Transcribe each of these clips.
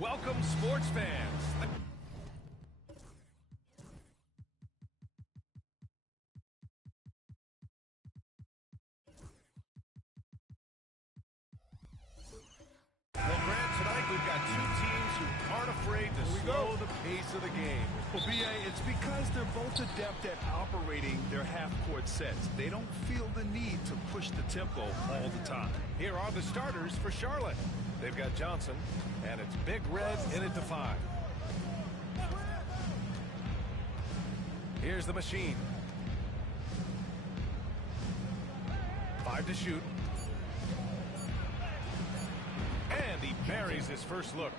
Welcome, sports fans. Well, Grant, tonight we've got two teams who aren't afraid to slow the pace of the game. Well, B.A., it's because they're both adept at operating their half-court sets. They don't feel the need to push the tempo all the time. Here are the starters for Charlotte. They've got Johnson, and it's Big Red in at the 5. Here's the machine. 5 to shoot. And he buries his first look.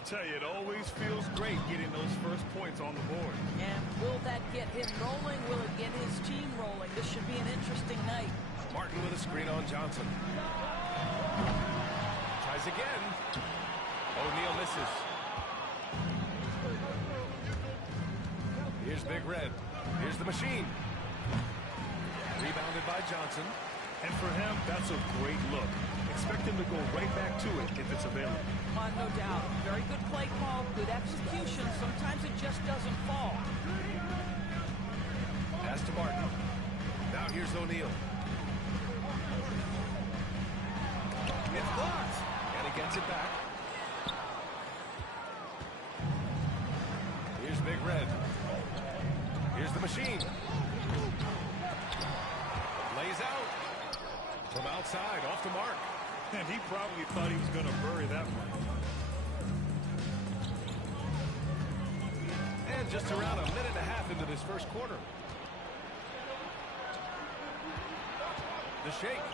I tell you, it always feels great getting those first points on the board. And will that get him rolling? Will it get his team rolling? This should be an interesting night. Martin with a screen on Johnson. Tries again. O'Neal misses. Here's Big Red. Here's the machine. Rebounded by Johnson. And for him, that's a great look. Expect him to go right back to it if it's available. No doubt. Very good play call, good execution. Sometimes it just doesn't fall. Pass to Martin. Now here's O'Neal. It's blocked. And he gets it back. Here's Big Red. Here's the machine. Lays out. From outside, off the mark. And he probably thought he was going to bury that one. And just around a minute and a half into this first quarter. The shake.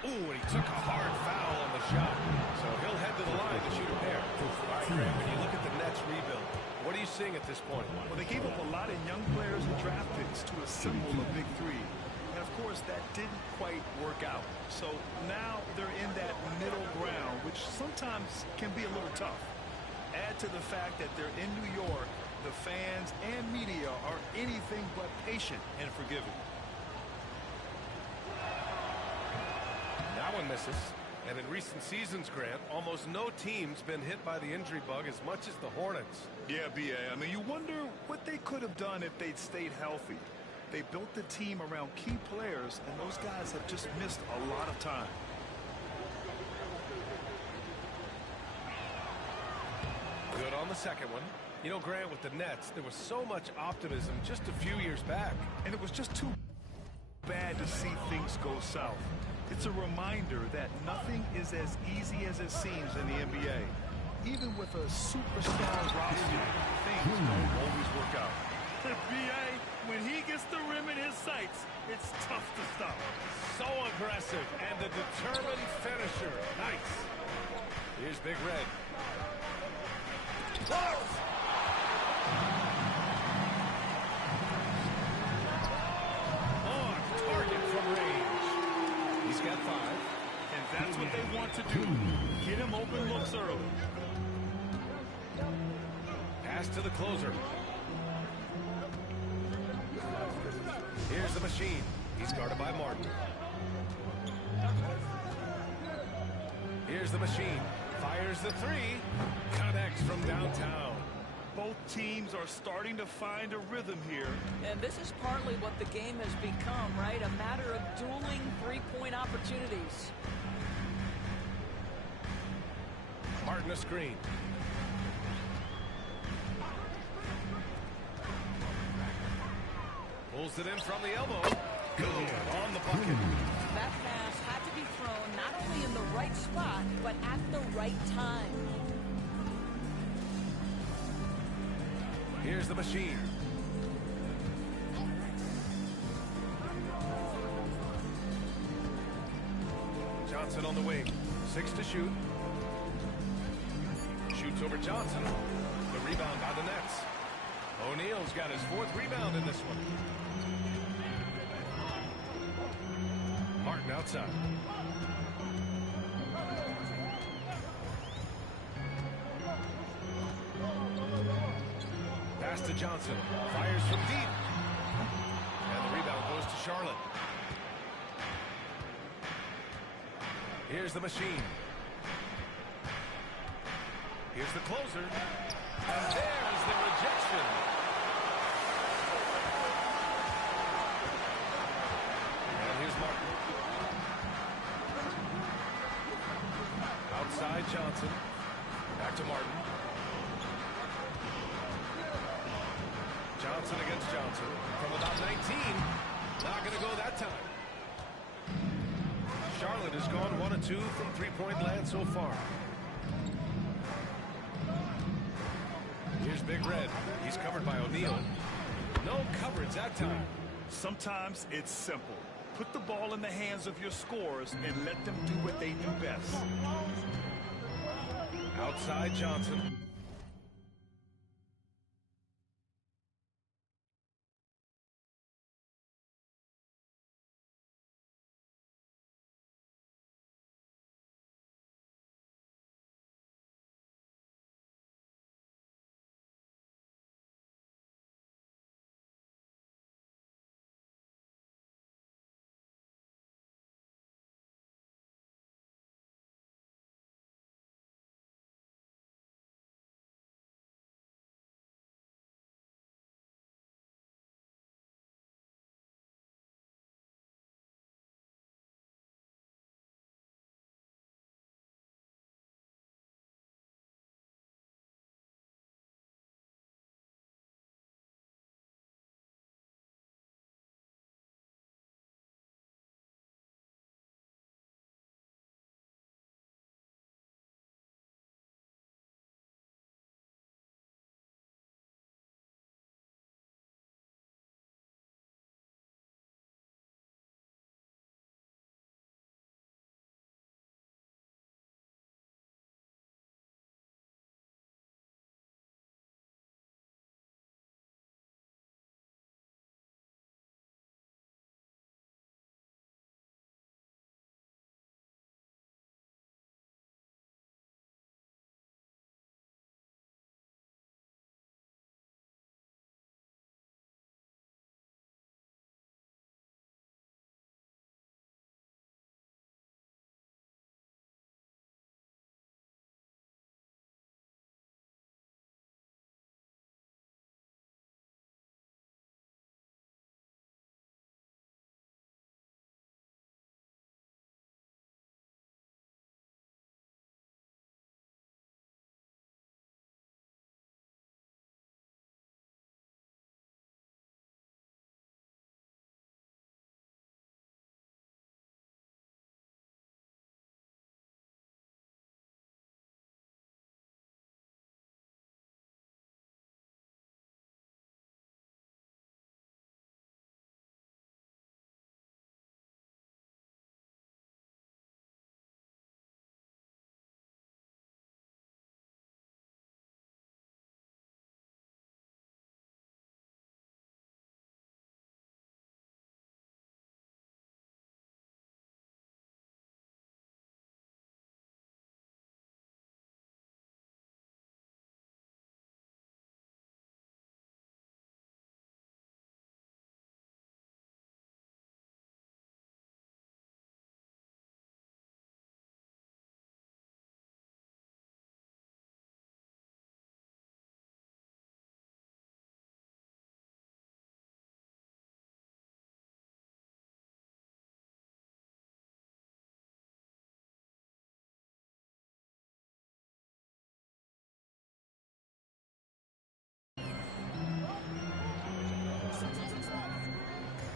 Ooh, and he took a hard foul on the shot. So he'll head to the line to shoot a pair. All right, Graham, when you look at the Nets rebuild, what are you seeing at this point? Well, they gave up a lot of young players and draft picks to assemble a big three. And, of course, that didn't quite work out. So now they're in that middle ground, which sometimes can be a little tough. Add to the fact that they're in New York, the fans and media are anything but patient and forgiving. That one misses. And in recent seasons, Grant, almost no team's been hit by the injury bug as much as the Hornets. Yeah, B.A. I mean, you wonder what they could have done if they'd stayed healthy. They built the team around key players, and those guys have just missed a lot of time. Good on the second one. You know, Grant, with the Nets, there was so much optimism just a few years back. And it was just too bad to see things go south. It's a reminder that nothing is as easy as it seems in the NBA. Even with a superstar roster, things don't always work out. The BA, when he gets the rim in his sights, it's tough to stop. So aggressive and a determined finisher. Nice. Here's Big Red. Close! On target from range. He's got 5. And that's what they want to do. Get him open looks early. Pass to the closer. Here's the machine. He's guarded by Martin. Here's the machine. Fires the 3. Connects from downtown. Both teams are starting to find a rhythm here. And this is partly what the game has become, right? A matter of dueling three-point opportunities. Martin a screen. Pulls it in from the elbow. Good on the bucket. That pass had to be thrown not only in the right spot, but at the right time. Here's the machine. Johnson on the wing. 6 to shoot. Shoots over Johnson. The rebound by the Nets. O'Neal's got his 4th rebound in this one. Martin outside. Pass to Johnson. Fires from deep. And the rebound goes to Charlotte. Here's the machine. Here's the closer. And there's the rejection. And here's Martin. Outside Johnson. Back to Martin. Johnson against Johnson. From about 19. Not going to go that time. Charlotte has gone 1 of 2 from three-point land so far. Here's Big Red. He's covered by O'Neal. No coverage that time. Sometimes it's simple. Put the ball in the hands of your scorers and let them do what they do best. Outside Johnson.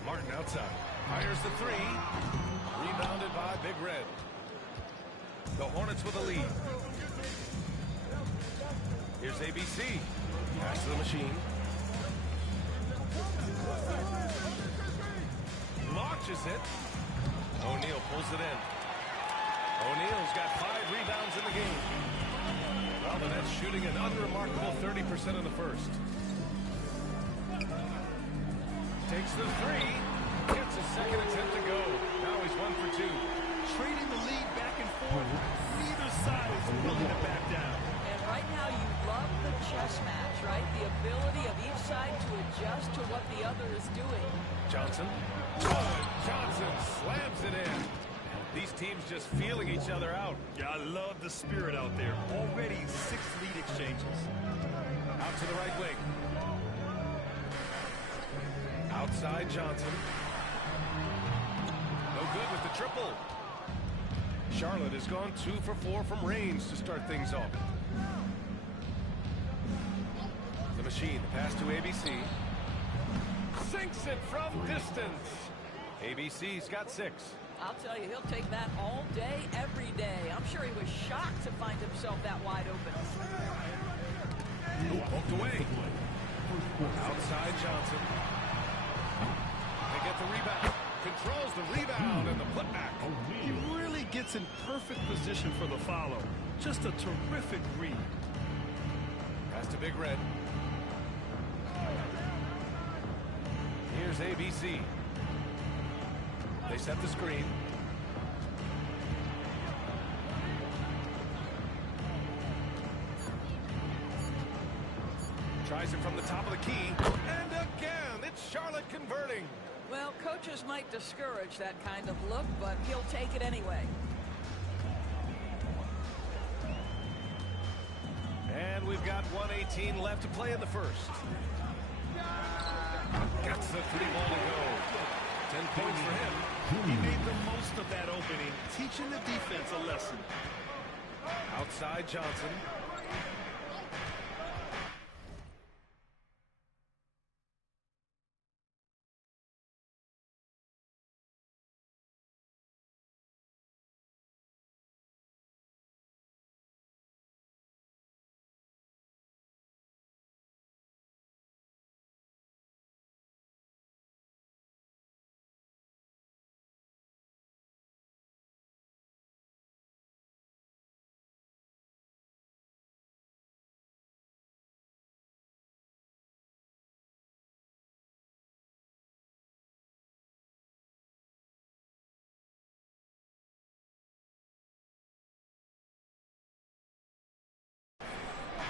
Martin outside. Fires the three. Rebounded by Big Red. The Hornets with a lead. Here's ABC. Pass to the machine. Launches it. O'Neal pulls it in. O'Neal's got 5 rebounds in the game. Well, the Nets shooting an unremarkable 30% in the first. Takes the three. Gets a second attempt to go. Now he's 1 for 2. Trading the lead back and forth. Neither side is willing to back down. And right now you love the chess match, right? The ability of each side to adjust to what the other is doing. Johnson. Oh, Johnson slams it in. These teams just feeling each other out. Yeah, I love the spirit out there. Already 6 lead exchanges. Out to the right wing. Outside Johnson. No good with the triple. Charlotte has gone 2 for 4 from range to start things off. The machine, the pass to ABC. Sinks it from distance. ABC's got 6. I'll tell you, he'll take that all day, every day. I'm sure he was shocked to find himself that wide open. Poked away. Outside Johnson. They get the rebound. Controls the rebound and the putback. He really gets in perfect position for the follow. Just a terrific read. Pass to Big Red. Here's ABC. They set the screen. Tries it from the top of the key. And again, it's Charlotte converting. Well, coaches might discourage that kind of look, but he'll take it anyway. And we've got 1:18 left to play in the first. Gets the 3-ball to go. 10 points for him. He made the most of that opening, teaching the defense a lesson. Outside Johnson.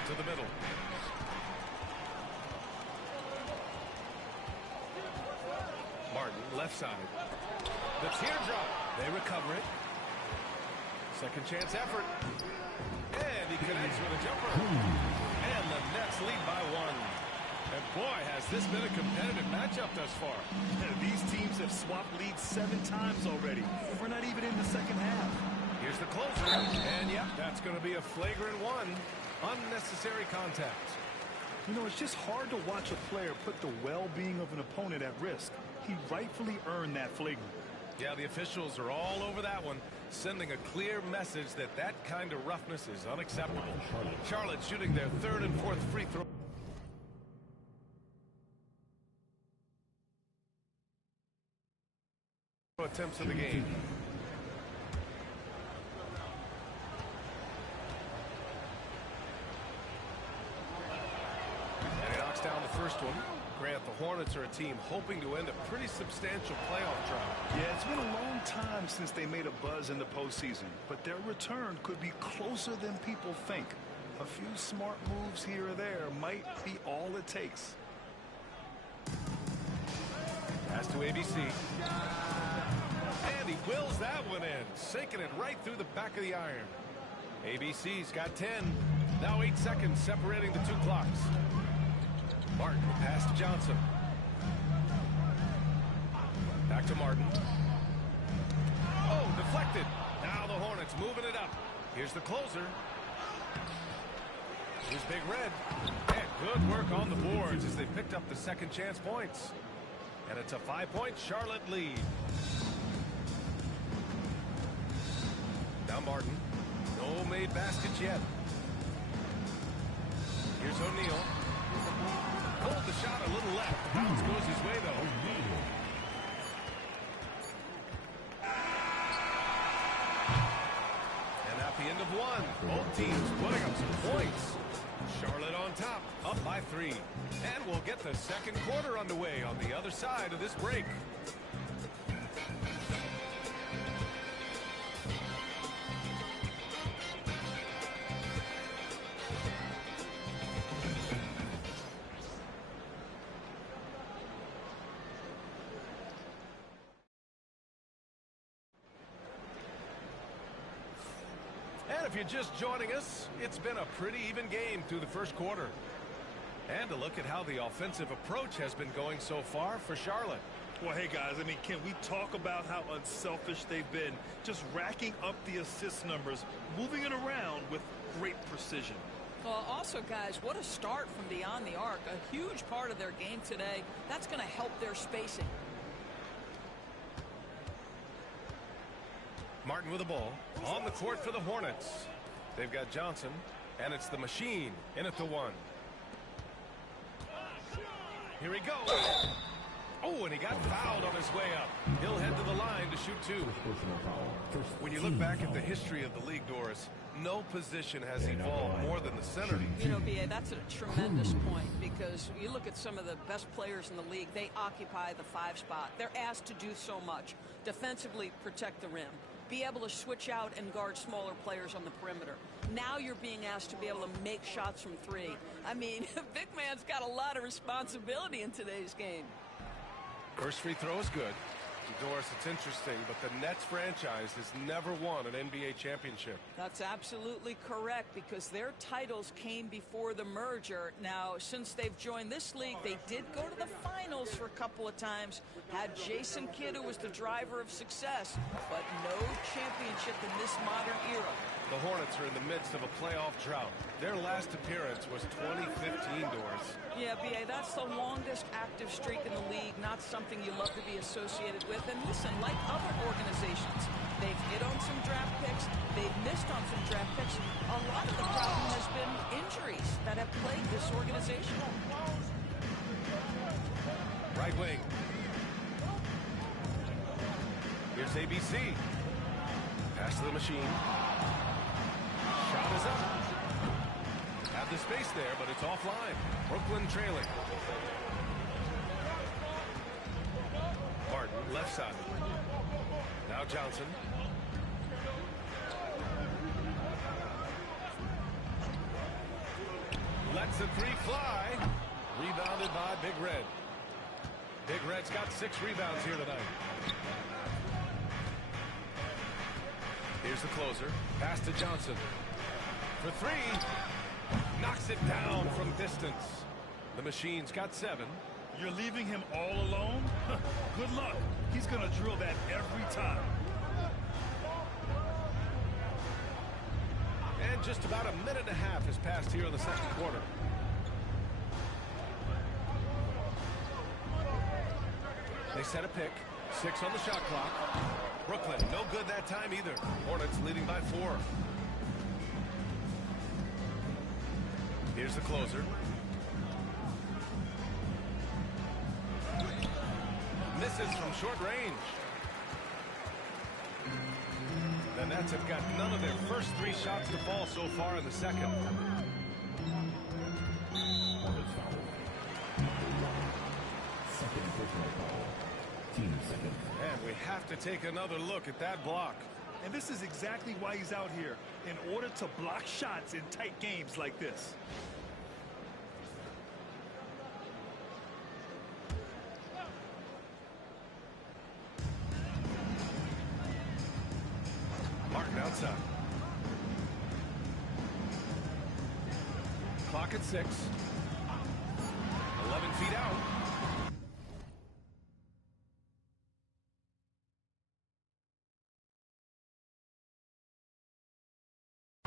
To the middle. Martin, left side. The teardrop. They recover it. Second chance effort. And he connects with a jumper. And the Nets lead by 1. And boy, has this been a competitive matchup thus far. These teams have swapped leads 7 times already. We're not even in the second half. Here's the closer. And yep, that's going to be a flagrant 1. Unnecessary contact. You know, it's just hard to watch a player put the well-being of an opponent at risk. He rightfully earned that flagrant. Yeah, the officials are all over that one, sending a clear message that that kind of roughness is unacceptable. Charlotte shooting their 3rd and 4th free throw attempts of the game. Down the first one. Grant, the Hornets are a team hoping to end a pretty substantial playoff drought. Yeah, it's been a long time since they made a buzz in the postseason, but their return could be closer than people think. A few smart moves here or there might be all it takes. Pass to ABC. And he wills that one in, sinking it right through the back of the iron. ABC's got 10. Now 8 seconds separating the 2 clocks. Martin, pass to Johnson. Back to Martin. Oh, deflected. Now the Hornets moving it up. Here's the closer. Here's Big Red. And good work on the boards as they picked up the second chance points. And it's a 5-point Charlotte lead. Now Martin. No made baskets yet. Here's O'Neal. Pulled the shot a little left. Bounce goes his way, though. And at the end of 1, both teams putting up some points. Charlotte on top, up by 3. And we'll get the second quarter underway on the other side of this break. If you're just joining us, it's been a pretty even game through the first quarter. And to look at how the offensive approach has been going so far for Charlotte. Well, hey, guys, I mean, can we talk about how unselfish they've been? Just racking up the assist numbers, moving it around with great precision. Well, also, guys, what a start from beyond the arc. A huge part of their game today. That's going to help their spacing. Martin with the ball on the court for the Hornets. They've got Johnson, and it's the machine in at the one. Here he goes. Oh, and he got fouled on his way up. He'll head to the line to shoot two. When you look back at the history of the league, Doris, no position has evolved more than the center. You know, B.A., that's a tremendous point, because you look at some of the best players in the league, they occupy the 5 spot. They're asked to do so much. Defensively, protect the rim. Be able to switch out and guard smaller players on the perimeter. Now you're being asked to be able to make shots from 3. I mean, big man's got a lot of responsibility in today's game. First free throw is good. Doris, it's interesting, but the Nets franchise has never won an NBA championship. That's absolutely correct, because their titles came before the merger. Now, since they've joined this league, they did go to the finals for a couple of times. Had Jason Kidd, who was the driver of success, but no championship in this modern era. The Hornets are in the midst of a playoff drought. Their last appearance was 2015, Doris. Yeah, B.A., that's the longest active streak in the league, not something you love to be associated with. And listen, like other organizations, they've hit on some draft picks, they've missed on some draft picks. A lot of the problem has been injuries that have plagued this organization. Right wing. Here's ABC. Pass to the machine. Shot is up. Have the space there, but it's offline. Brooklyn trailing. Martin, left side. Now Johnson. Lets the 3 fly. Rebounded by Big Red. Big Red's got 6 rebounds here tonight. Here's the closer. Pass to Johnson. For 3. Knocks it down from distance. The machine's got 7. You're leaving him all alone? Good luck. He's going to drill that every time. And just about a minute and a half has passed here in the second quarter. They set a pick. 6 on the shot clock. Brooklyn, no good that time either. Hornets leading by 4. Here's the closer. Misses from short range. The Nets have got none of their first 3 shots to fall so far in the second. And we have to take another look at that block. And this is exactly why he's out here, in order to block shots in tight games like this. Martin outside. Clock at 6. 11 feet out.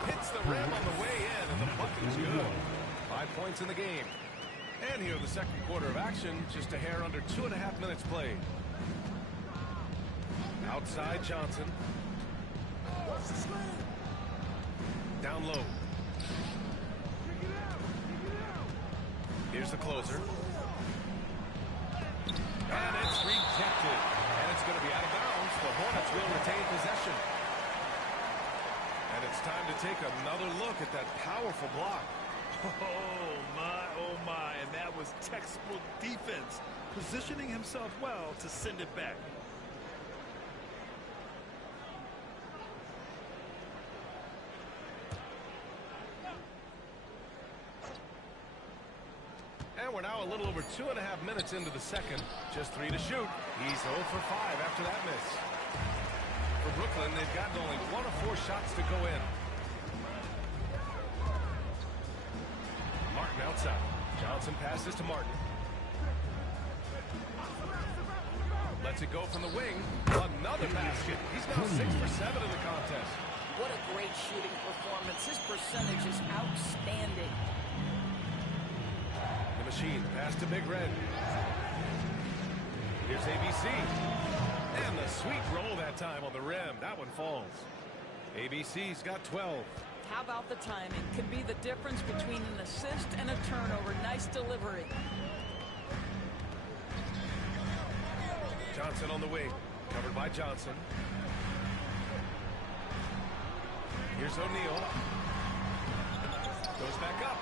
Hits the rim on the way in, and the bucket's good. 5 points in the game. And here the second quarter of action, just a hair under 2.5 minutes played. Outside Johnson. Down low. Here's the closer. And it's rejected. And it's going to be out of bounds. The Hornets will retain possession. And it's time to take another look at that powerful block. Oh my, and that was textbook defense, positioning himself well to send it back. And we're now a little over 2.5 minutes into the second. Just 3 to shoot. He's 0 for 5 after that miss. For Brooklyn, they've gotten only 1 of 4 shots to go in. outside. Johnson passes to Martin. Lets it go from the wing. Another basket. He's now 6 for 7 in the contest. What a great shooting performance. His percentage is outstanding. The machine pass to Big Red. Here's ABC. And the sweet roll that time on the rim. That one falls. ABC's got 12. How about the timing? Could be the difference between an assist and a turnover. Nice delivery. Johnson on the wing. Covered by Johnson. Here's O'Neal. Goes back up.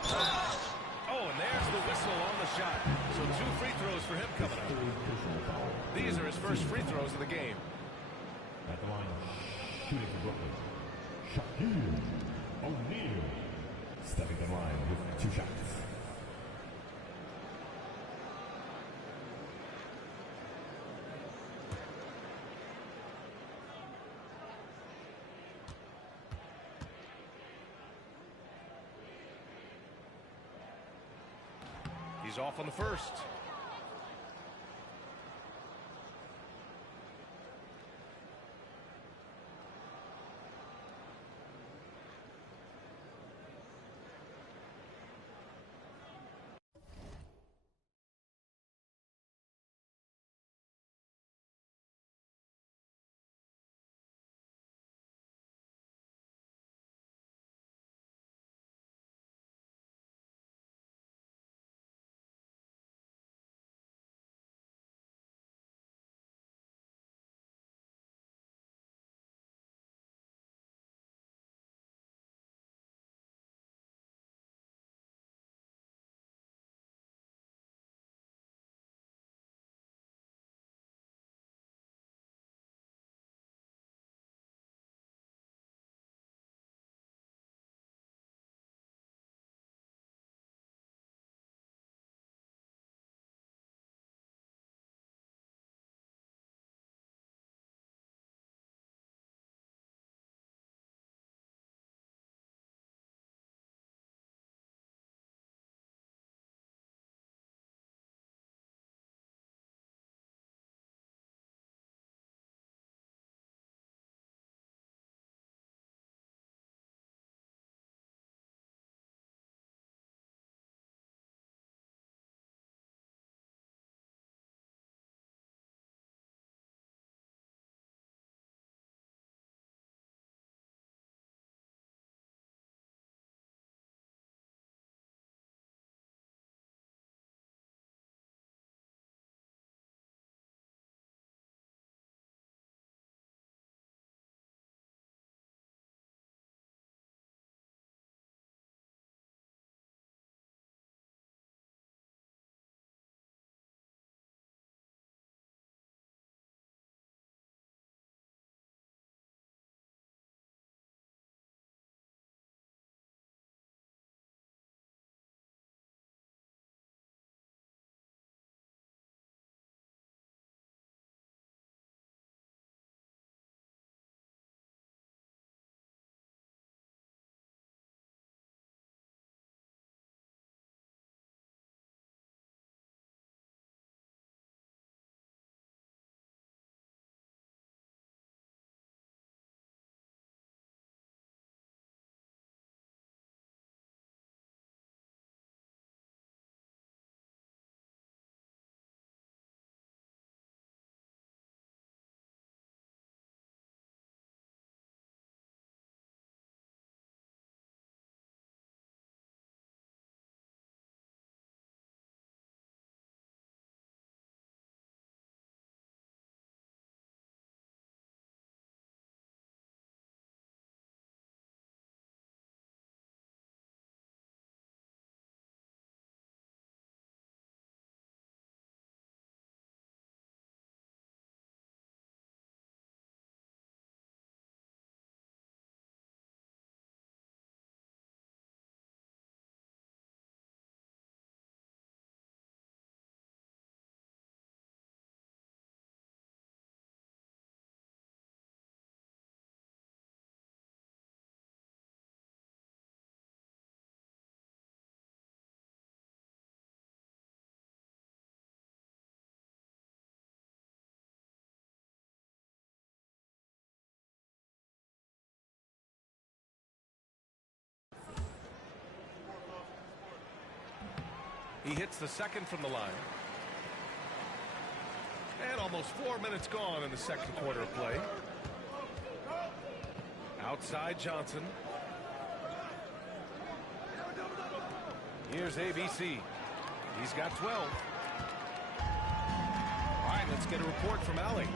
Oh, and there's the whistle on the shot. So 2 free throws for him coming up. These are his first free throws of the game. At the line, shooting for Brooklyn, Shaquille O'Neal. Stepping to the line with 2 shots. He's off on the first. He hits the second from the line. And almost 4 minutes gone in the second quarter of play. Outside Johnson. Here's ABC. He's got 12. All right, let's get a report from Allie.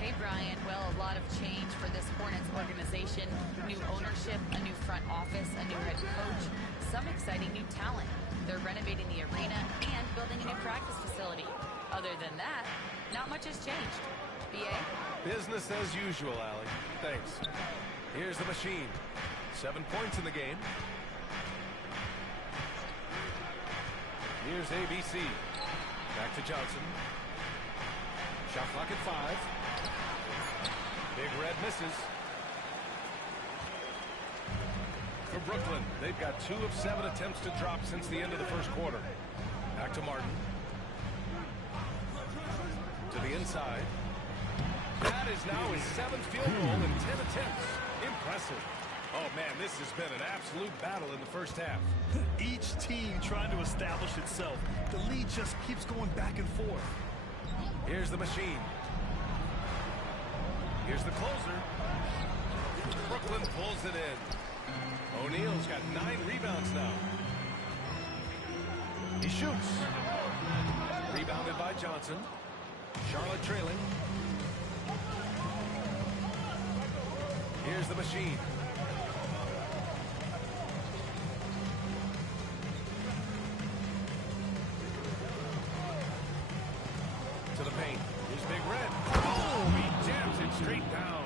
Hey, Brian. Well, a lot of change for this Hornets organization. New ownership, a new front office, a new head coach, some exciting new talent. They're renovating the arena and building a new practice facility. Other than that, not much has changed. BA? Business as usual, Allie. Thanks. Here's the machine. 7 points in the game. Here's ABC. Back to Johnson. Shot clock at 5. Big Red misses. For Brooklyn, they've got 2 of 7 attempts to drop since the end of the first quarter. Back to Martin. To the inside. That is now his 7th field goal in 10 attempts. Impressive. Oh, man, this has been an absolute battle in the first half. Each team trying to establish itself. The lead just keeps going back and forth. Here's the machine. Here's the closer. Brooklyn pulls it in. O'Neal's got 9 rebounds now. He shoots. Rebounded by Johnson. Charlotte trailing. Here's the machine. To the paint. Here's Big Red. Oh, he jams it straight down.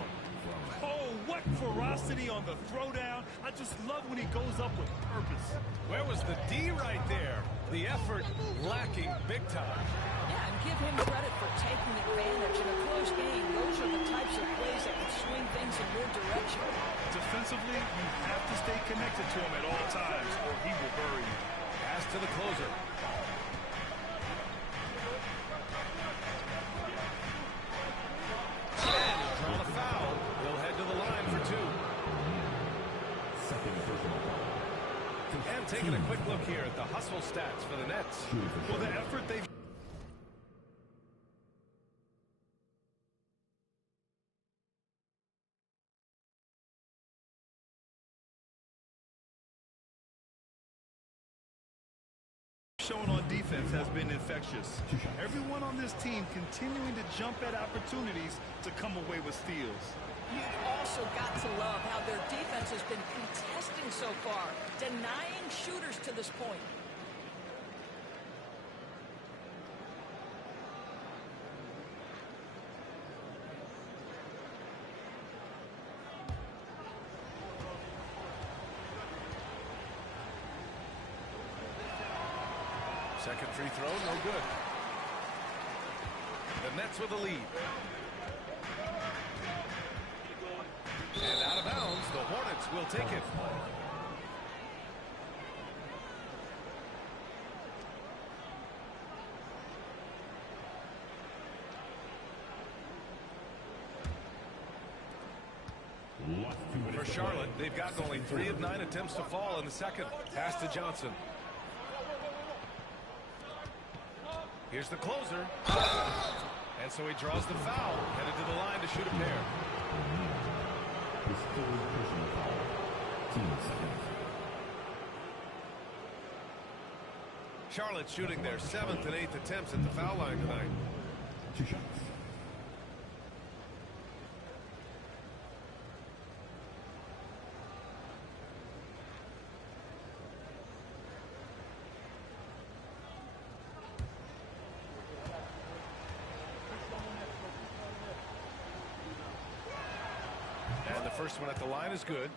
Oh, what ferocity on the throwdown. I just love when he goes up with purpose. Where was the D right there? The effort lacking big time. Yeah, and give him credit for taking advantage in a close game. Those are the types of plays that can swing things in your direction. Defensively, you have to stay connected to him at all times or he will bury you. Pass to the closer. And he's drawn a foul. He'll head to the line for 2. And taking a quick look here at the hustle stats for the Nets. Well, the effort they've shown on defense has been infectious. Everyone on this team continuing to jump at opportunities to come away with steals. You've also got to love how their defense has been contesting so far, denying shooters to this point. Second free throw, no good. The Nets with the lead. And out of bounds, the Hornets will take it. For Charlotte, they've gotten only 3 of 9 attempts to fall in the second. Pass to Johnson. Here's the closer. And so he draws the foul, headed to the line to shoot a pair. Charlotte shooting their 7th and 8th attempts at the foul line tonight. 2 shots. And the first one at the line is good.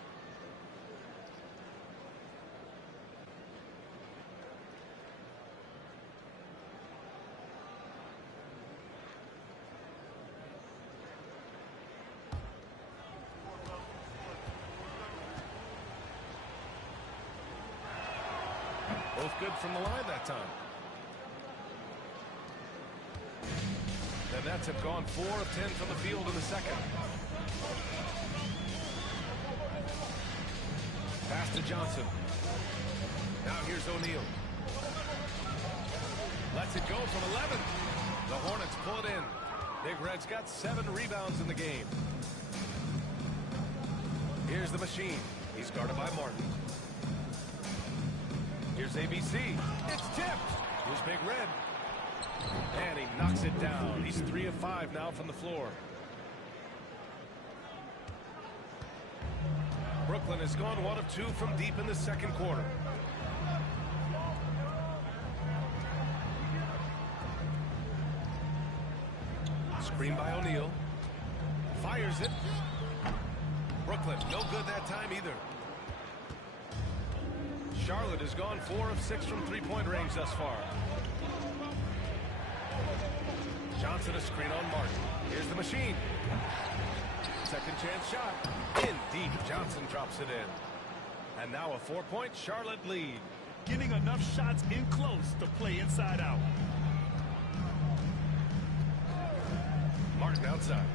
Both good from the line that time. The Nets have gone 4 of 10 from the field in the second. Pass to Johnson. Now here's O'Neal. Lets it go from 11. The Hornets pull it in. Big Red's got 7 rebounds in the game. Here's the machine. He's guarded by Martin. Here's ABC. It's tipped. Here's Big Red. And he knocks it down. He's 3 of 5 now from the floor. Brooklyn has gone 1 of 2 from deep in the second quarter. Screen by O'Neal. Fires it. Brooklyn, no good that time either. Charlotte has gone 4 of 6 from three-point range thus far. Johnson a screen on Martin. Here's the machine. Second chance shot. In deep. Johnson drops it in. And now a 4-point Charlotte lead. Getting enough shots in close to play inside out. Martin outside.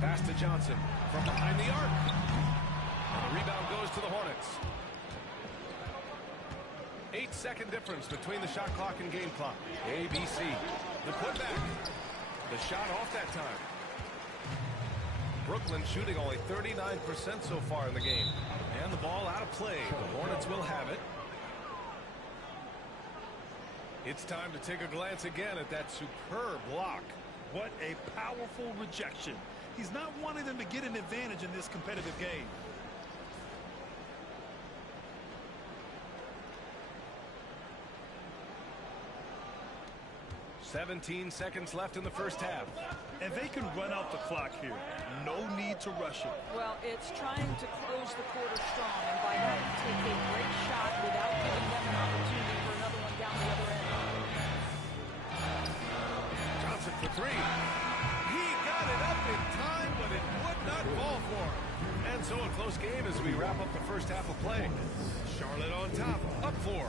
Pass to Johnson from behind the arc. And the rebound goes to the Hornets. 8-second difference between the shot clock and game clock. ABC. The putback. The shot off that time. Brooklyn shooting only 39% so far in the game. And the ball out of play. The Hornets will have it. It's time to take a glance again at that superb block. What a powerful rejection. He's not wanting them to get an advantage in this competitive game. 17 seconds left in the first half. And they can run out the clock here. No need to rush it. Well, it's trying to close the quarter strong, and by that, take a great shot without giving them an opportunity for another one down the other end. Johnson for 3. He got it up in time, but it would not fall for him. And so a close game as we wrap up the first half of play. Charlotte on top, up 4.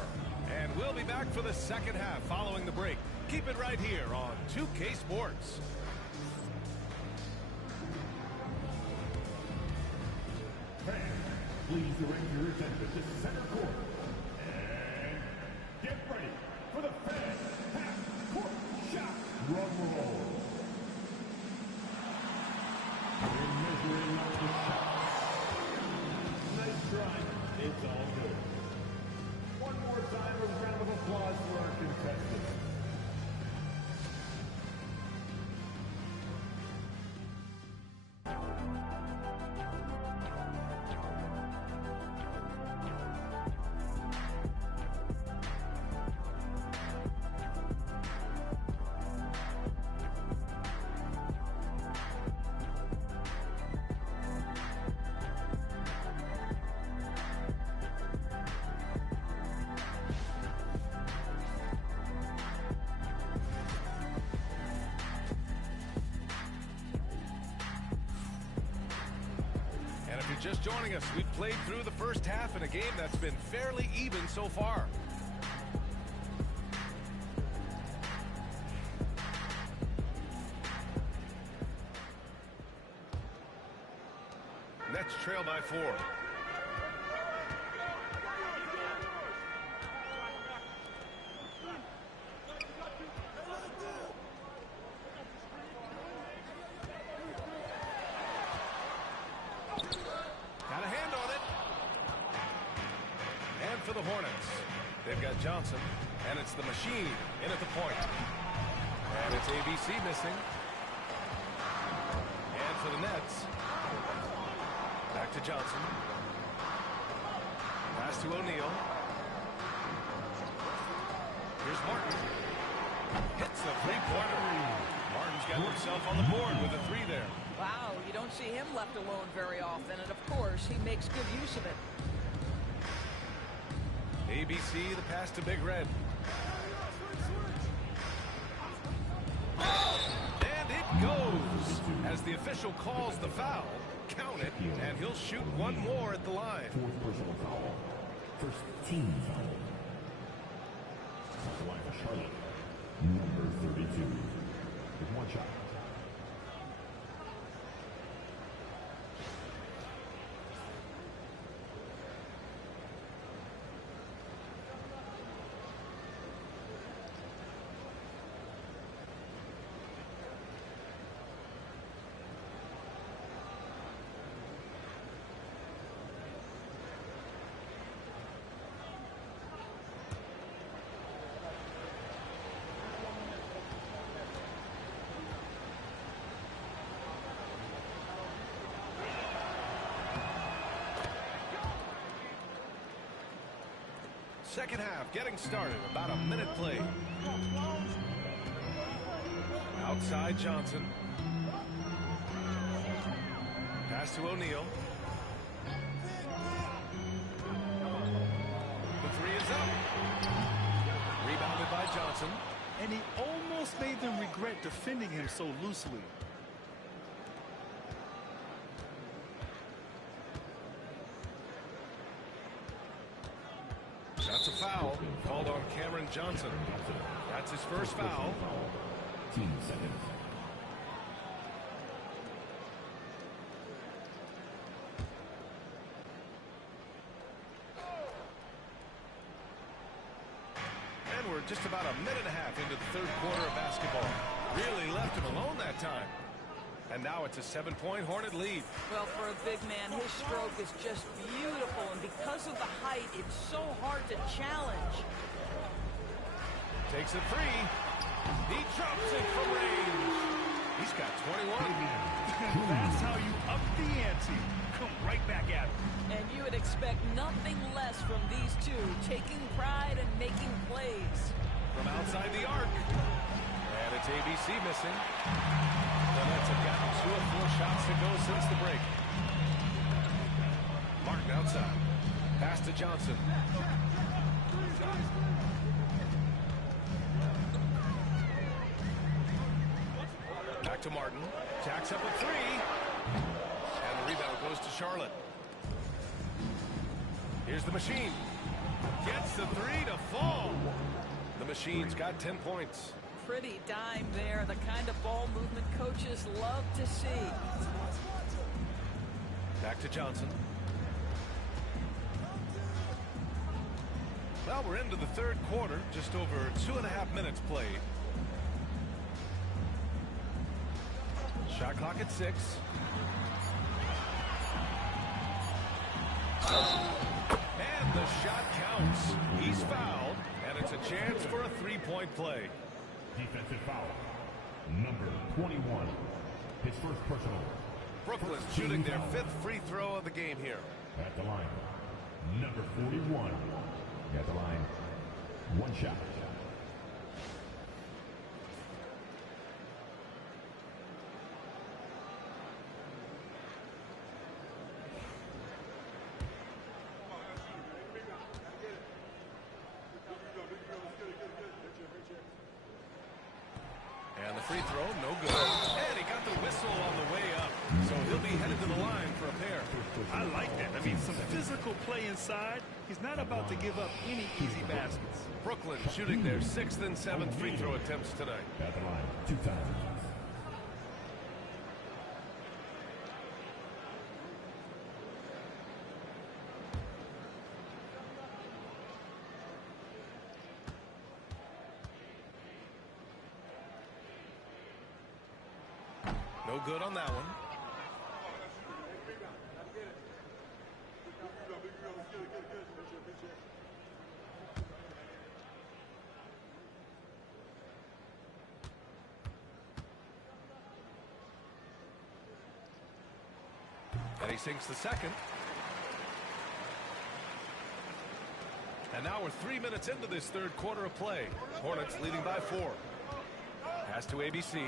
And we'll be back for the second half following the break. Keep it right here on 2K Sports. Fans, please direct your attention to center court. And get ready for the fans half-court shot. Drum roll. We're measuring up the shots. Nice try. It's all good. One more time, a round of applause for our contestants. Just joining us, we've played through the first half in a game that's been fairly even so far. Nets trail by 4. For the Hornets, they've got Johnson, and it's the machine in at the point. And it's ABC missing. And for the Nets, back to Johnson. Pass to O'Neal. Here's Martin. Hits the three-pointer. Martin's got himself on the board with a 3 there. Wow, you don't see him left alone very often, and of course, he makes good use of it. ABC, the pass to Big Red. And it goes. As the official calls the foul, count it, and he'll shoot one more at the line. 4th personal foul. First team foul. Off the line for Charlotte. Number 32. With 1 shot. Second half getting started. About a minute played. Outside Johnson. Pass to O'Neal. The three is up. Rebounded by Johnson. And he almost made them regret defending him so loosely. That's a foul called on Cameron Johnson. That's his first foul. 10 seconds. And we're just about a minute and a half into the third quarter of basketball. Really left him alone that time. And now it's a 7-point Hornet lead. Well, for a big man, his stroke is just beautiful, and because of the height, it's so hard to challenge. Takes a three. He drops it from range. He's got 21. That's how you up the ante. Come right back at him. And you would expect nothing less from these two, taking pride and making plays. From outside the arc. And it's ABC missing. The Nets have got 2 of 4 shots to go since the break. Martin outside. Pass to Johnson. Back to Martin. Tacks up a three. And the rebound goes to Charlotte. Here's the machine. Gets the three to fall. The machine's got 10 points. Pretty dime there, the kind of ball movement coaches love to see. Back to Johnson. Well, we're into the third quarter, just over 2.5 minutes played. Shot clock at 6. And the shot counts. He's fouled, and it's a chance for a three-point play. Defensive foul. Number 21. His first personal. Brooklyn shooting their 5th free throw of the game here. At the line. Number 41. At the line. 1 shot. And the free throw, no good. And he got the whistle on the way up. So he'll be headed to the line for a pair. I like that. I mean, some physical play inside. He's not about to give up any easy baskets. Brooklyn shooting their 6th and 7th free throw attempts tonight. At the line. 2 times. No good on that one. And he sinks the second. And now we're 3 minutes into this third quarter of play. Hornets leading by 4. Pass to ABC.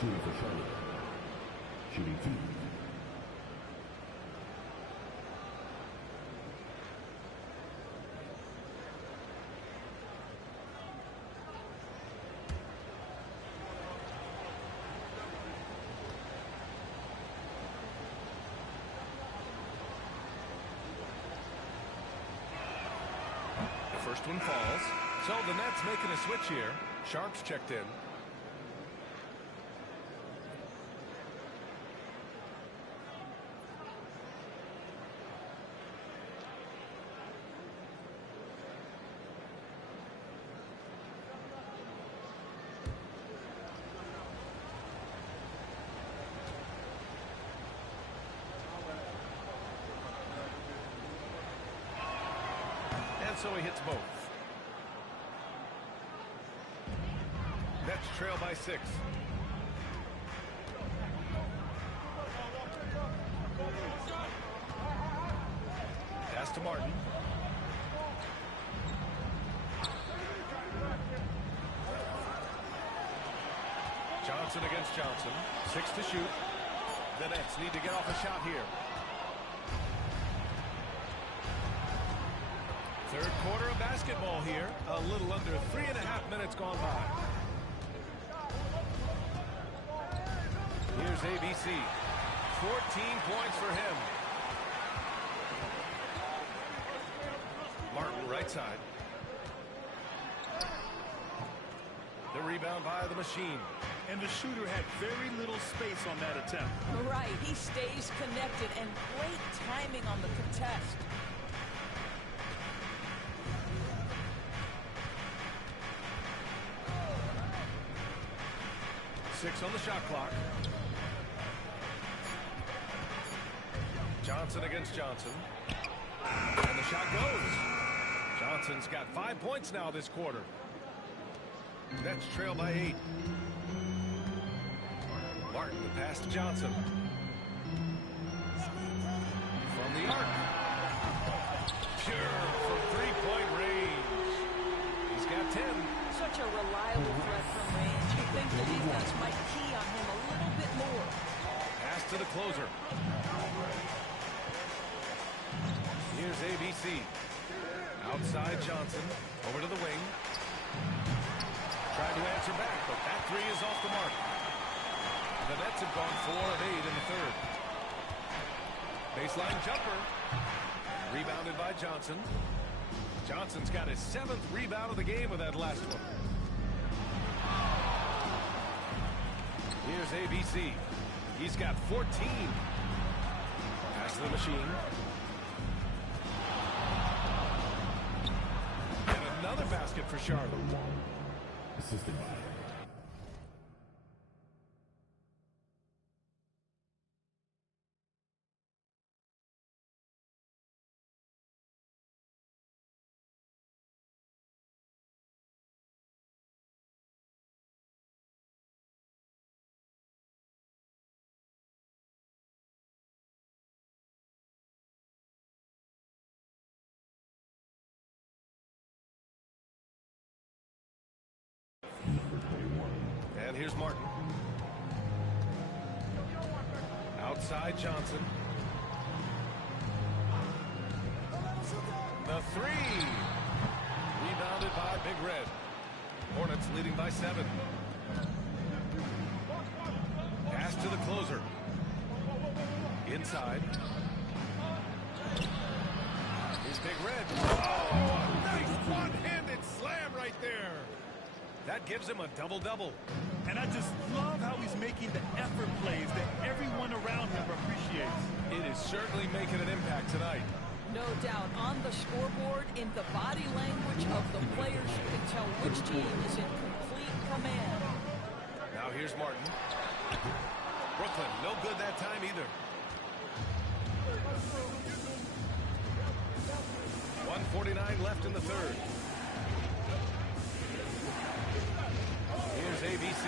Shooting for Charlotte. Shooting 2. First one falls. So the Nets making a switch here. Sharp's checked in. And so he hits both. Nets trail by 6. Pass to Martin. Johnson against Johnson. 6 to shoot. The Nets need to get off a shot here. Third quarter of basketball here. A little under 3.5 minutes gone by. Here's ABC. 14 points for him. Martin right side. The rebound by the machine. And the shooter had very little space on that attempt. Right, he stays connected and great timing on the contest. Six on the shot clock. Johnson against Johnson. And the shot goes. Johnson's got 5 points now this quarter. Nets trail by 8. Martin, the pass to Johnson. From the arc. Pure from three-point range. He's got 10. Such a reliable threat from range. You think the defense might key on him a little bit more. Pass to the closer. Here's ABC. Outside Johnson. Over to the wing. Tried to answer back, but that three is off the mark. The Nets have gone 4 of 8 in the third. Baseline jumper. Rebounded by Johnson. Johnson's got his 7th rebound of the game with that last one. Here's ABC. He's got 14. Pass to the machine. And another basket for Charlotte. Assisted by And here's Martin. Outside Johnson. The three. Rebounded by Big Red. Hornets leading by 7. Pass to the closer. Inside. Here's Big Red. Oh, a nice one-handed slam right there. That gives him a double-double. And I just love how he's making the effort plays that everyone around him appreciates. It is certainly making an impact tonight. No doubt. On the scoreboard, in the body language of the players, you can tell which team is in complete command. Now here's Martin. Brooklyn, no good that time either. 1:49 left in the third. Here's ABC.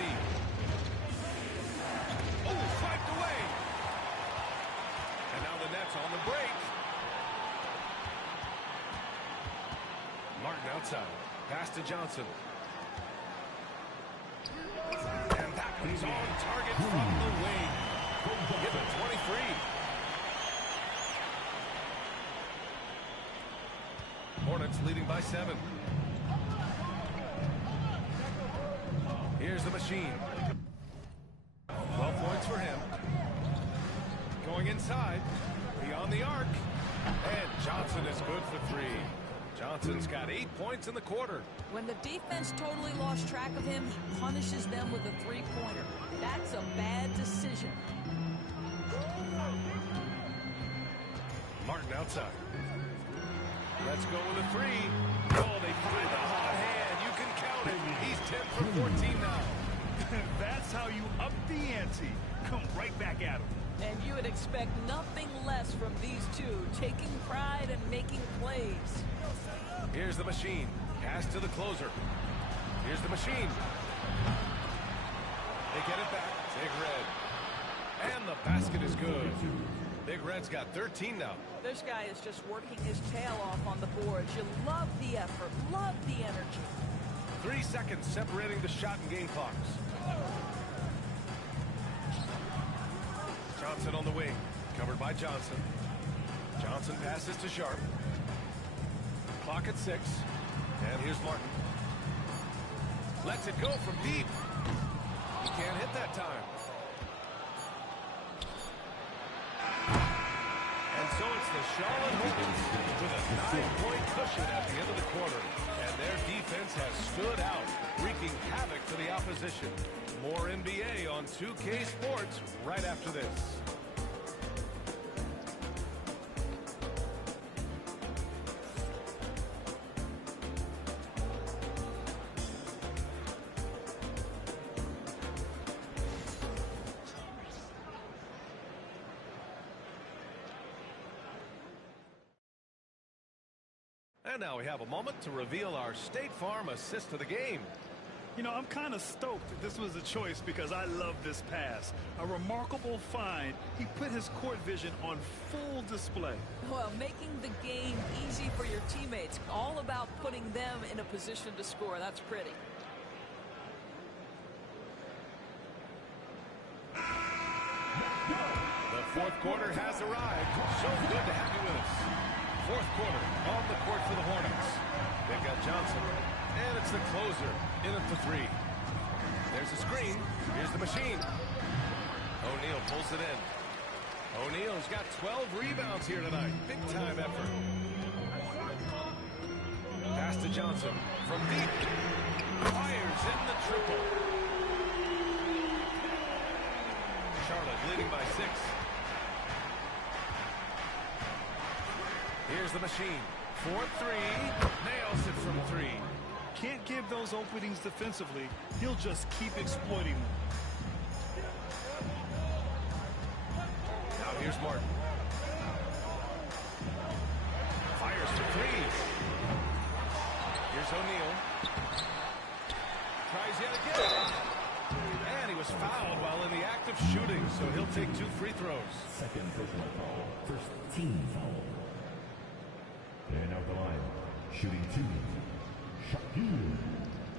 Oh, swiped away. And now the Nets on the break. Martin outside. Pass to Johnson. And that one's on target from the wing. Give it 23. Hornets leading by 7. Here's the machine. 12 points for him. Going inside. Beyond the arc. And Johnson is good for 3. Johnson's got 8 points in the quarter. When the defense totally lost track of him, he punishes them with a three-pointer. That's a bad decision. Martin outside. Let's go with a 3. Oh, they find the hot hand. You can count it. He's 10 for 14 now. That's how you up the ante. Come right back at him. And you would expect nothing less from these two, taking pride and making plays. Here's the machine. Pass to the closer. Here's the machine. They get it back. Big Red. And the basket is good. Big Red's got 13 now. This guy is just working his tail off on the boards. You love the effort, love the energy. 3 seconds separating the shot and game clocks. Johnson on the wing. Covered by Johnson. Johnson passes to Sharp. Clock at 6. And here's Martin. Lets it go from deep. He can't hit that time. And so it's the Charlotte Hornets with a 9-point cushion at the end of the quarter. And their defense has stood out, wreaking havoc for the opposition. More NBA on 2K Sports right after this. And now we have a moment to reveal our State Farm assist of the game. You know, I'm kind of stoked that this was a choice because I love this pass. A remarkable find. He put his court vision on full display. Well, making the game easy for your teammates. All about putting them in a position to score. That's pretty. The fourth quarter has arrived. So good to have you with us. Fourth quarter on the court for the Hornets. They've got Johnson, and it's the closer in at the 3. There's a screen. Here's the machine. O'Neal pulls it in. O'Neal's got 12 rebounds here tonight. Big time effort. Pass to Johnson from deep. Fires in the triple. Charlotte leading by 6. Here's the machine. 4-3. Nails it from 3. Can't give those openings defensively. He'll just keep exploiting them. Now here's Martin. Fires for 3. Here's O'Neal. Tries yet again. And he was fouled while in the act of shooting, so he'll take 2 free throws. Second personal foul. First team foul. And out the line, shooting 2, Shaquille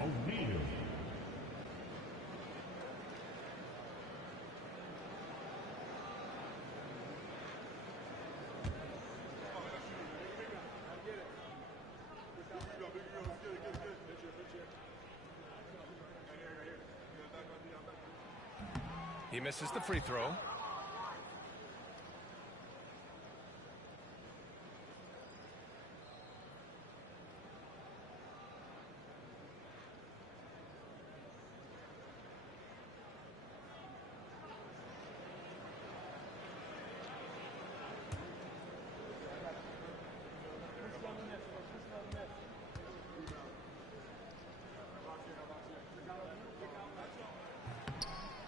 O'Neal. He misses the free throw.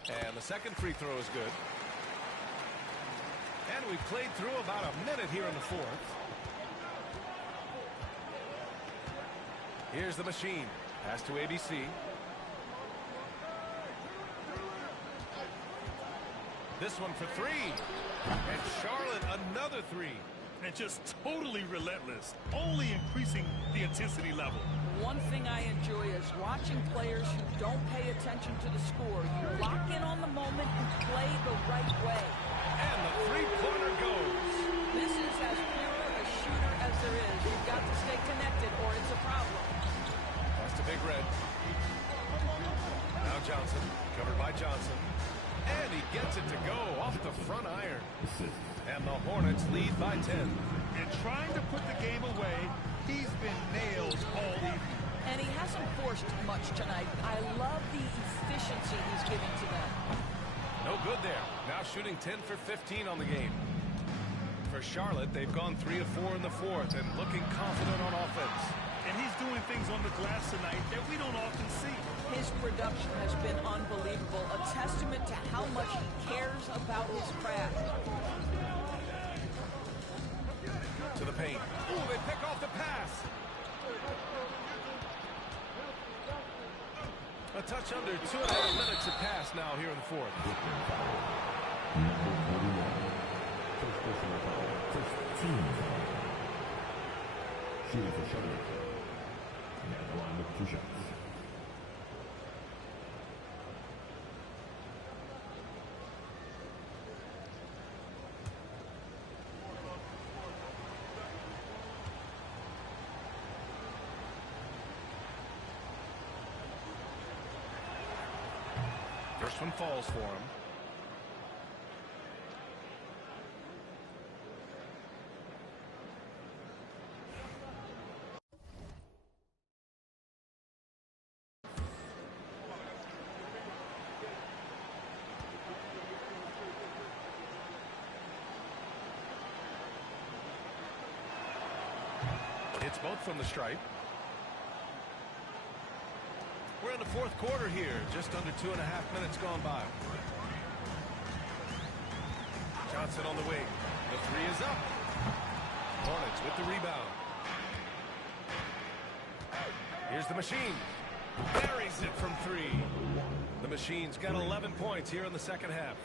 And the second free throw is good. And we've played through about a minute here in the fourth. Here's the machine. Pass to ABC. This one for 3. And Charlotte another 3. And just totally relentless, only increasing the intensity level. One thing I enjoy is watching players who don't pay attention to the score. You lock in on the moment and play the right way. And the three-pointer goes. This is as pure a shooter as there is. You've got to stay connected or it's a problem. Pass to Big Red. Now Johnson, covered by Johnson. And he gets it to go off the front iron. And the Hornets lead by 10. And trying to put the game away, he's been nailed all evening. And he hasn't forced much tonight. I love the efficiency he's giving to them. No good there. Now shooting 10 for 15 on the game. For Charlotte, they've gone 3 of 4 in the fourth and looking confident on offense. And he's doing things on the glass tonight that we don't often see. His production has been unbelievable, a testament to how much he cares about his craft. To the paint. Ooh, they pick off the pass. A touch under 2.5 minutes have passed now here in the fourth. Number 41. First personal foul. First team foul. Shooting for Charlotte. Now on with 2 shots. First one falls for him. Hits both from the stripe. We're in the fourth quarter here, just under 2.5 minutes gone by. Johnson on the wing. The three is up. Hornets with the rebound. Here's the Machine. Buries it from 3. The Machine's got 11 points here in the second half.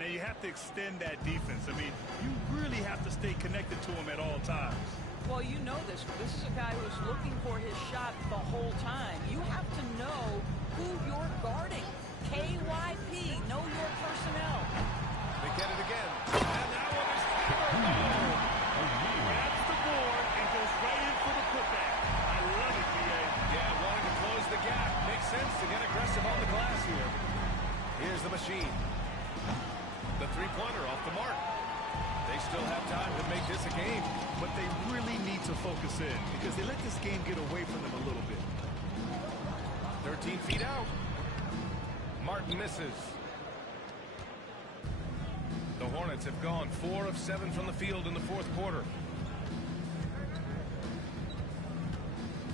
Now you have to extend that defense. I mean, you really have to stay connected to him at all times. Well, you know this. This is a guy who's looking for his shot the whole time. You have to know who you're guarding. KYP, know your personnel. They get it again. And that one is Grabs the board and goes right in for the putback. I love it, B.A. Yeah, wanting to close the gap. Makes sense to get aggressive on the glass here. Here's the Machine. The three-pointer off the mark. They still have time to make this a game. But they really need to focus in because they let this game get away from them a little bit. 13 feet out. Martin misses. The Hornets have gone 4 of 7 from the field in the fourth quarter.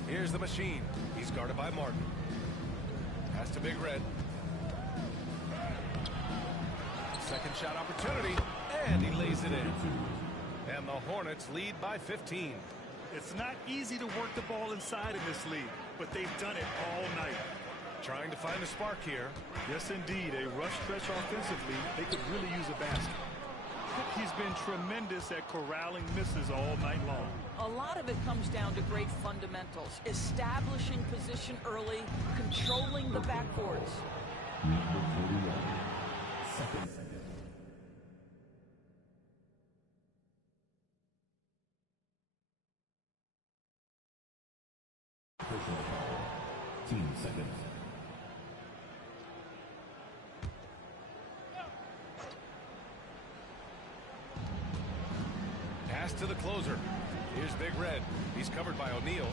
Here's the Machine. He's guarded by Martin. Pass to Big Red. Second shot opportunity. And he lays it in. And the Hornets lead by 15. It's not easy to work the ball inside in this league, but they've done it all night. Trying to find a spark here. Yes, indeed. A rough stretch offensively. They could really use a basket. He's been tremendous at corralling misses all night long. A lot of it comes down to great fundamentals. Establishing position early, controlling the backboards. Number 41. Second. Personal foul. Team seconds. Pass to the closer. Here's Big Red. He's covered by O'Neal.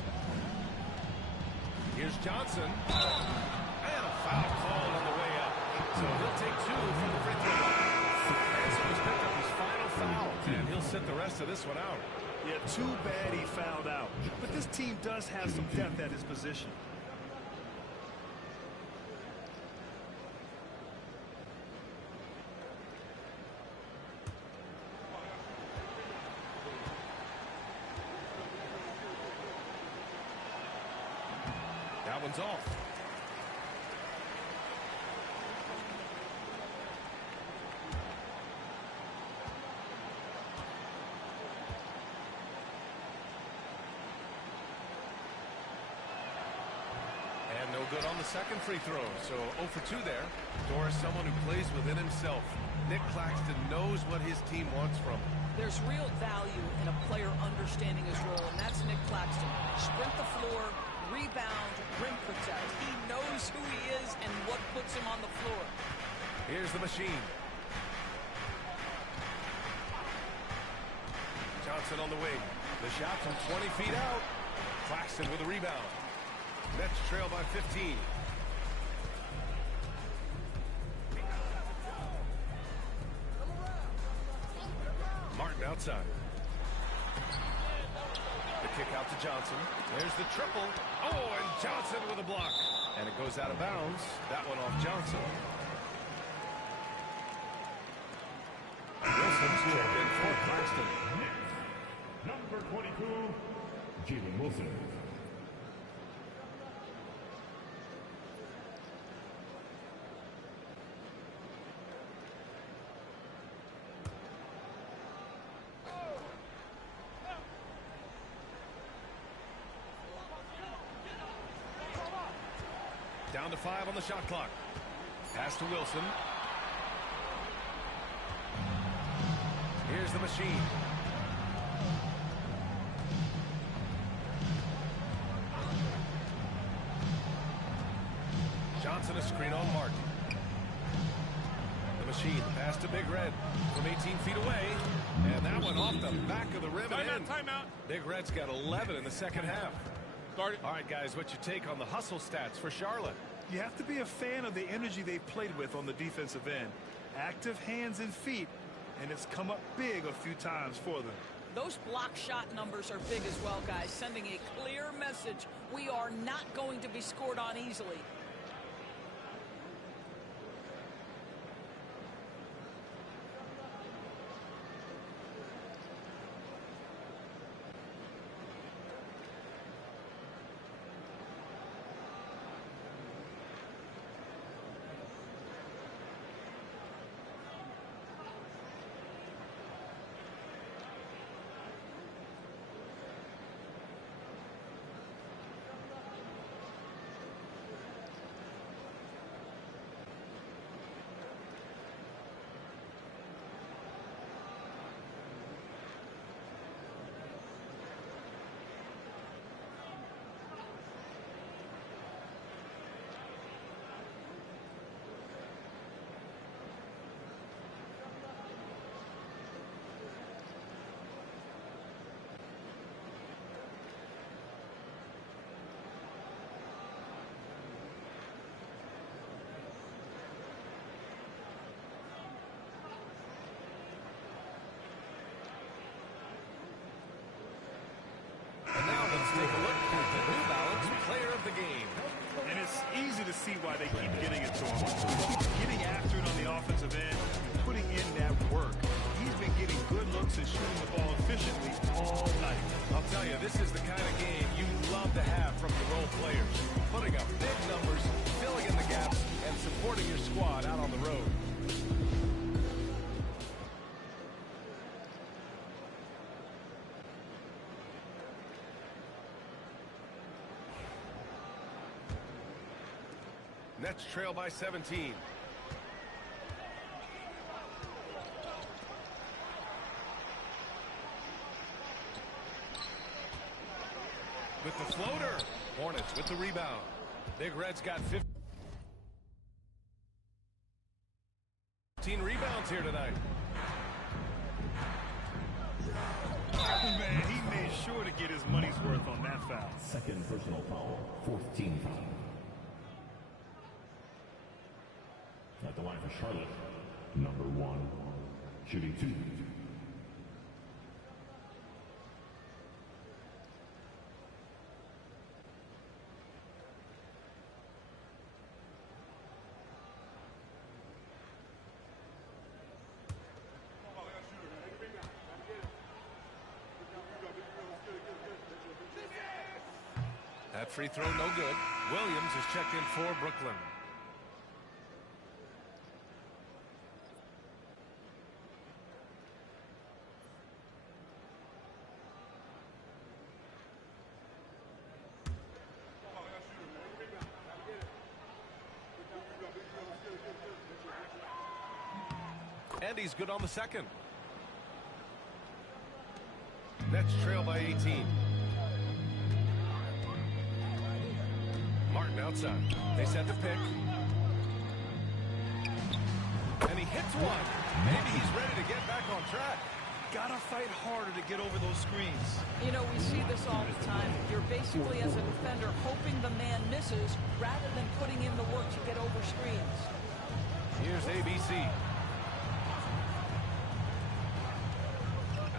Here's Johnson. And a foul called on the way up. So he'll take 2 from the free throw line. Ransom has picked up his final foul, and he'll sit the rest of this one out. Yeah, too bad he fouled out. But this team does have some depth at his position. That one's off. And no good on the second free throw. So 0 for 2 there. Doris, someone who plays within himself. Nick Claxton knows what his team wants from him. There's real value in a player understanding his role, and that's Nick Claxton. Sprint the floor, rebound, rim protect. He knows who he is and what puts him on the floor. Here's the Machine. Johnson on the wing. The shot from 20 feet out. Claxton with a rebound. Nets trail by 15. Martin outside. The kick out to Johnson. There's the triple. Oh, and Johnson with a block. And it goes out of bounds. That one off Johnson. Wilson chipped in for Claxton. Number 22, Jalen Wilson. Down to 5 on the shot clock. Pass to Wilson. Here's the machine. Johnson a screen on Martin. The machine pass to Big Red from 18 feet away. And that went off the back of the rim and in. Timeout. Big Red's got 11 in the second half. Start it. All right, guys, what's your take on the hustle stats for Charlotte? You have to be a fan of the energy they've played with on the defensive end. Active hands and feet, and it's come up big a few times for them. Those block shot numbers are big as well, guys, sending a clear message. We are not going to be scored on easily. Take a look at the New Balance Player of the Game. And it's easy to see why they keep getting it to him. Getting after it on the offensive end, putting in that work. He's been getting good looks and shooting the ball efficiently all night. I'll tell you, this is the kind of game you love to have from your role players. Putting up big numbers, filling in the gaps, and supporting your squad out on the road. Nets trail by 17. With the floater. Hornets with the rebound. Big Red's got 15 rebounds here tonight. Oh, man, he made sure to get his money's worth on that foul. Second personal foul, 14 foul. At the line for Charlotte, number 1, shooting 2. That free throw no good. Williams is checked in for Brooklyn. And he's good on the second. Nets trail by 18. Martin outside. They set the pick. And he hits one. Maybe he's ready to get back on track. Gotta fight harder to get over those screens. You know, we see this all the time. You're basically, as a defender, hoping the man misses rather than putting in the work to get over screens. Here's ABC.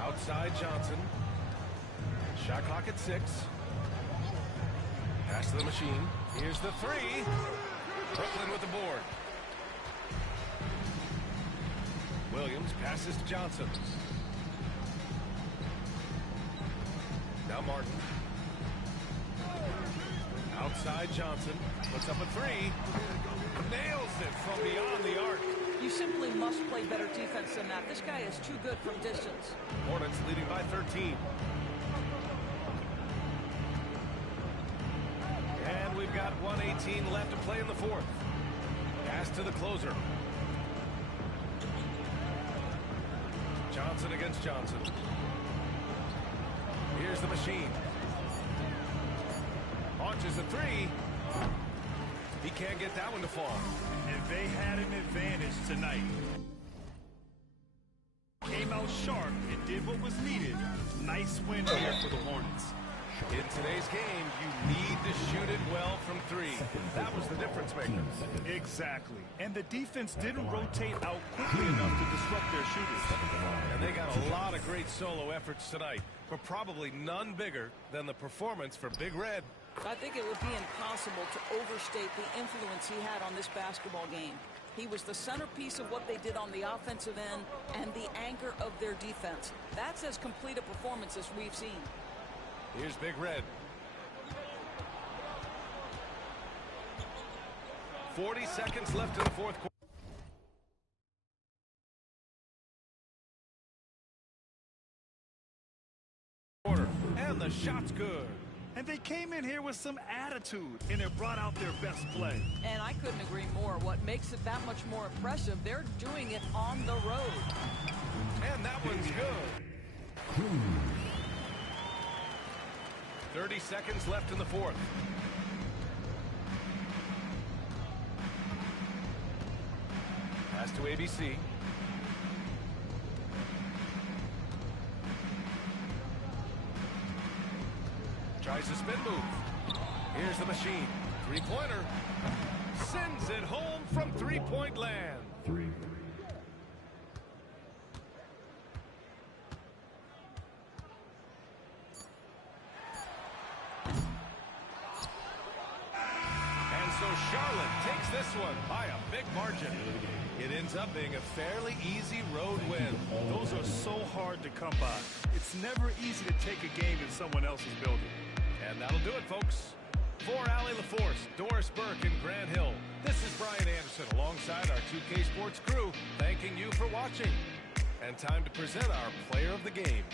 Outside Johnson. Shot clock at 6. Pass to the machine. Here's the 3. Brooklyn with the board. Williams passes to Johnson. Now Martin. Outside Johnson. Puts up a 3. Nails it from beyond the arc. You simply must play better defense than that. This guy is too good from distance. Hornets leading by 13. And we've got 1:18 left to play in the fourth. Pass to the closer. Johnson against Johnson. Here's the machine. Launches a three. He can't get that one to fall. And they had an advantage tonight. Came out sharp and did what was needed. Nice win here for the Hornets. In today's game, you need to shoot it well from three. That was the difference maker. Exactly. And the defense didn't rotate out quickly enough to disrupt their shooters. And they got a lot of great solo efforts tonight, but probably none bigger than the performance for Big Red. I think it would be impossible to overstate the influence he had on this basketball game. He was the centerpiece of what they did on the offensive end and the anchor of their defense. That's as complete a performance as we've seen. Here's Big Red. 40 seconds left in the fourth quarter. And the shot's good. And they came in here with some attitude, and it brought out their best play. And I couldn't agree more. What makes it that much more impressive, they're doing it on the road. And that one's good. 30 seconds left in the fourth. Pass to ABC. Tries a spin move. Here's the machine. Three-pointer. Sends it home from three-point land. And so Charlotte takes this one by a big margin. It ends up being a fairly easy road win. Those are so hard to come by. It's never easy to take a game in someone else's building. And that'll do it, folks. For Allie LaForce, Doris Burke, and Grant Hill, this is Brian Anderson alongside our 2K Sports crew, thanking you for watching. And time to present our player of the game.